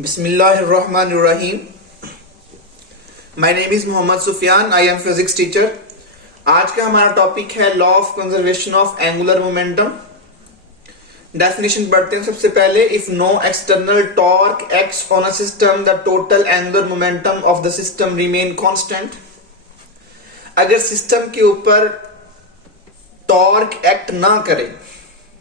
Bismillahirrahmanirrahim. My name is Mohammad Sufiyan. I am physics teacher. आज का हमारा टॉपिक है law of conservation of angular momentum. Definition पढ़ते हैं सबसे पहले. If no external torque acts on a system the total angular momentum of the system remain constant. अगर system के ऊपर टॉर्क एक्ट ना करे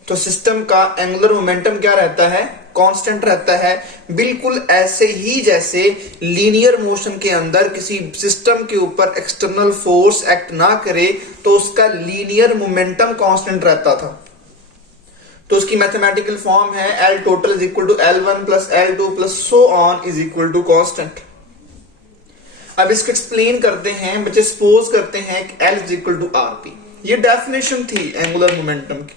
तो सिस्टम का एंगुलर मोमेंटम क्या रहता है? कांस्टेंट रहता है. बिल्कुल ऐसे ही जैसे लीनियर मोशन के अंदर किसी सिस्टम के ऊपर एक्सटर्नल फोर्स एक्ट ना करे तो उसका लीनियर मोमेंटम कांस्टेंट रहता था. तो उसकी मैथमेटिकल फॉर्म है L total is equal to L1 plus L2 plus so on is equal to constant. अब इसको एक्सप्लेन करते हैं. बच्चे सपोज करते हैं कि L is equal to RP. ये डेफिनेशन थी एंगुलर मोमेंटम की.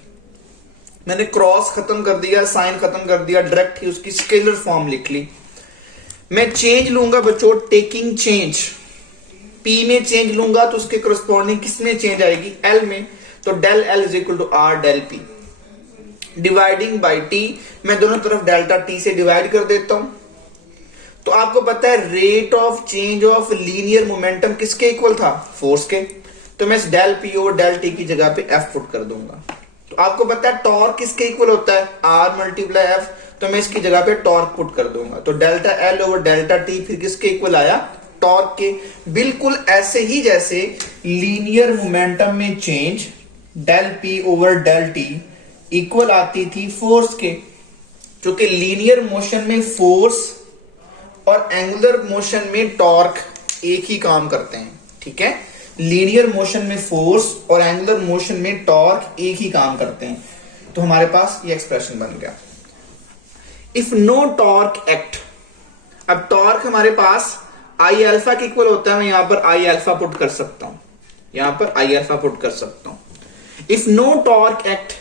मैंने क्रॉस खत्म कर दिया, साइन खत्म कर दिया, डायरेक्ट ही उसकी स्केलर फॉर्म लिख ली. मैं चेंज लूंगा बच्चों, टेकिंग चेंज. P में चेंज लूंगा तो उसके करस्पॉन्डिंग किस में चेंज आएगी? L में. तो del L is equal to R del P. Dividing by T, मैं दोनों तरफ डेल्टा T से डिवाइड कर देता हूं. तो आपको पता है rate of change of linear momentum किसके इक्वल था? फोर्स के. तो मैं इस डेल P और डेल T की जगह पे F पुट कर दूंगा. तो आपको पता है टॉर्क किसके इक्वल होता है? R multiply F. तो मैं इसकी जगह पे टॉर्क पुट कर दूंगा. तो delta L over delta T फिर किसके इक्वल आया? टॉर्क के. बिल्कुल ऐसे ही जैसे लीनियर मोमेंटम में change del P over del T equal आती थी फोर्स के. क्योंकि लीनियर मोशन में फोर्स और एंगुलर मोशन में टॉर्क एक ही काम करते हैं. ठीक है, लीनियर मोशन में फोर्स और एंगुलर मोशन में टॉर्क एक ही काम करते हैं. तो हमारे पास ये एक्सप्रेशन बन गया. If no torque act. अब टॉर्क हमारे पास आई अल्फा के इक्वल होता है. मैं यहां पर आई अल्फा पुट कर सकता हूं, यहां पर आई अल्फा पुट कर सकता हूं. इफ नो टॉर्क एक्ट,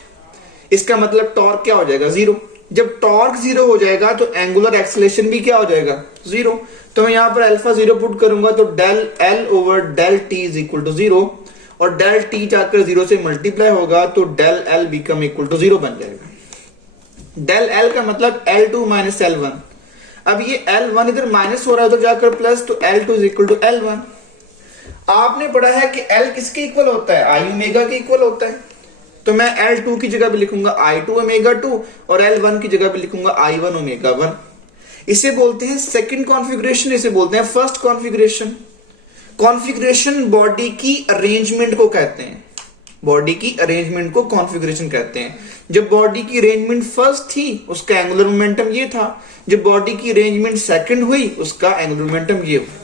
इसका मतलब टॉर्क क्या हो जाएगा? जीरो. जब टॉर्क जीरो हो जाएगा तो एंगुलर एक्सेलरेशन भी क्या हो जाएगा? जीरो. तो मैं यहां पर अल्फा जीरो पुट करूंगा तो del L over del T is equal to zero. और डेल T जाकर जीरो से मल्टीप्लाई होगा तो del L become equal to zero बन जाएगा. डेल L का मतलब L2 माइनस L1. अब ये L1 इधर माइनस हो रहा है तो जाकर प्लस, तो L2 is equal to L1. आपने पढ़ा है कि L किसके इक्वल होता है? आई ओमेगा के इक्वल होता है. तो मैं L2 की जगह भी लिखूंगा I2 ओमेगा 2 और L1 की जगह भी लिखूंगा I1 ओमेगा 1. इसे बोलते हैं सेकंड कॉन्फ़िगरेशन, इसे बोलते हैं फर्स्ट कॉन्फ़िगरेशन. कॉन्फ़िगरेशन बॉडी की अरेंजमेंट को कहते हैं. बॉडी की अरेंजमेंट को कॉन्फ़िगरेशन कहते हैं. जब बॉडी की अरेंजमेंट फर्स्ट थी उसका एंगुलर मोमेंटम ये था. जब बॉडी की अरेंजमेंट सेकंड हुई उसका एंगुलर मोमेंटम ये हुआ.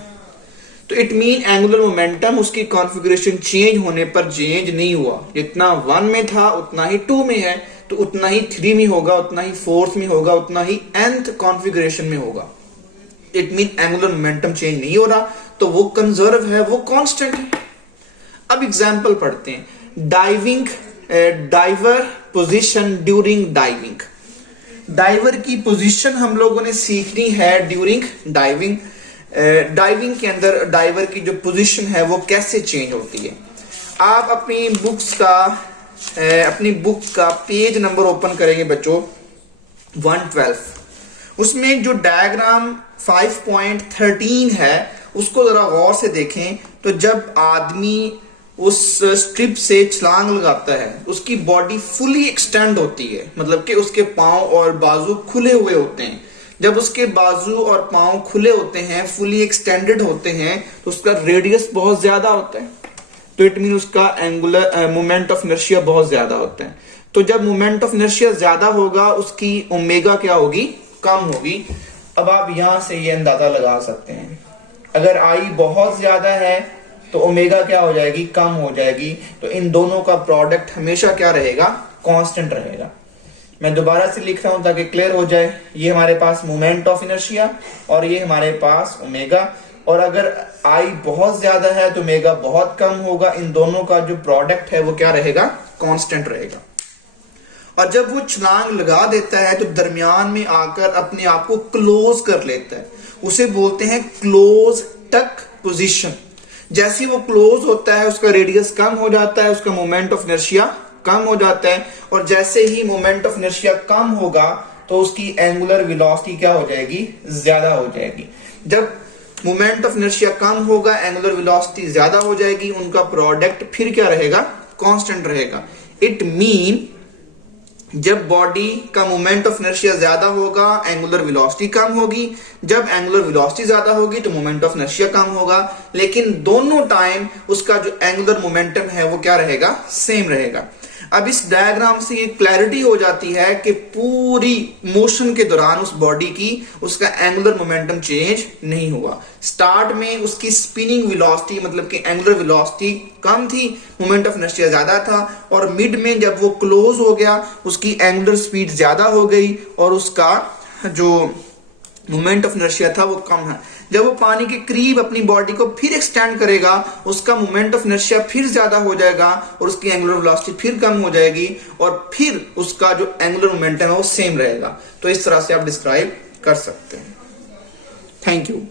तो इट मीन एंगुलर मोमेंटम उसकी कॉन्फ़िगरेशन चेंज होने पर चेंज नहीं हुआ. जितना 1 में था उतना ही 2 में है, तो उतना ही 3 में होगा, उतना ही 4th में होगा, उतना ही nth कॉन्फ़िगरेशन में होगा. It mean angular momentum change नहीं हो रहा, तो वो कंजर्व है, वो कांस्टेंट है. अब एग्जांपल पढ़ते हैं. Diving, diver position during diving. Diver की पोजीशन हम लोगों ने सीखनी है ड्यूरिंग डाइविंग. डाइविंग के अंदर डाइवर की जो पोजीशन है वो कैसे चेंज होती है. आप अपनी बुक का पेज नंबर ओपन करेंगे बच्चों 112. उसमें जो डायग्राम 5.13 है उसको जरा गौर से देखें. तो जब आदमी उस स्ट्रिप से छलांग लगाता है उसकी बॉडी फुली एक्सटेंड होती है, मतलब कि उसके पांव और बाजू खुले हुए होते हैं. जब उसके बाजू और पांव खुले होते हैं, फुली एक्सटेंडेड होते हैं, तो उसका रेडियस बहुत ज्यादा होता है. तो इट मीन उसका एंगुलर मोमेंट ऑफ इनर्शिया बहुत ज्यादा होता है. तो जब मोमेंट ऑफ इनर्शिया ज्यादा होगा उसकी ओमेगा क्या होगी? कम होगी. अब आप यहां से ये अंदाजा लगा सकते हैं. अगर आई बहुत ज्यादा है तो ओमेगा क्या हो जाएगी? कम हो जाएगी. तो इन दोनों का प्रोडक्ट हमेशा क्या रहेगा? कांस्टेंट रहेगा. मैं दोबारा से लिख रहा हूं ताकि क्लियर हो जाए. ये हमारे पास मोमेंट ऑफ इनर्शिया और ये हमारे पास ओमेगा. और अगर आई बहुत ज्यादा है तो ओमेगा बहुत कम होगा. इन दोनों का जो प्रोडक्ट है वो क्या रहेगा? कांस्टेंट रहेगा. और जब वो छलांग लगा देता है तो दरमियान में आकर अपने आप को क्लोज कर लेता है. उसे बोलते हैं क्लोज टक पोजीशन. जैसे वो क्लोज होता है उसका रेडियस कम हो जाता है, उसका मोमेंट ऑफ इनर्शिया कम हो जाता है. और जैसे ही मोमेंट ऑफ इनर्शिया कम होगा तो उसकी एंगुलर वेलोसिटी क्या हो जाएगी, ज्यादा हो जाएगी। जब मोमेंट ऑफ इनर्शिया कम होगा, एंगुलर वेलोसिटी ज्यादा हो जाएगी, उनका प्रोडक्ट फिर क्या रहेगा, कांस्टेंट रहेगा। इट मीन जब बॉडी का मोमेंट ऑफ इनर्शिया ज्यादा होगा, एंगुलर वेलोसिटी कम होगी, जब एंगुलर वेलोसिटी ज्यादा होगी तो मोमेंट ऑफ इनर्शिया कम होगा, लेकिन दोनों टाइम उसका जो एंगुलर मोमेंटम है वो क्या रहेगा, सेम रहेगा। अब इस डायग्राम से ये क्लैरिटी हो जाती है कि पूरी मोशन के दौरान उस बॉडी की उसका एंगुलर मोमेंटम चेंज नहीं हुआ। स्टार्ट में उसकी स्पिनिंग वेलोसिटी मतलब कि एंगुलर वेलोसिटी कम थी, मोमेंट ऑफ इनर्शिया ज्यादा था, और मिड में जब वो क्लोज हो गया उसकी एंगुलर स्पीड ज्यादा हो गई और उसका जो मोमेंट ऑफ इनर्शिया था वो कम है। जब वो पानी के करीब अपनी बॉडी को फिर एक्सटेंड करेगा, उसका मोमेंट ऑफ इनर्शिया फिर ज्यादा हो जाएगा और उसकी एंगुलर वेलोसिटी फिर कम हो जाएगी, और फिर उसका जो एंगुलर मोमेंटम है वो सेम रहेगा। तो इस तरह से आप डिस्क्राइब कर सकते हैं। Thank you.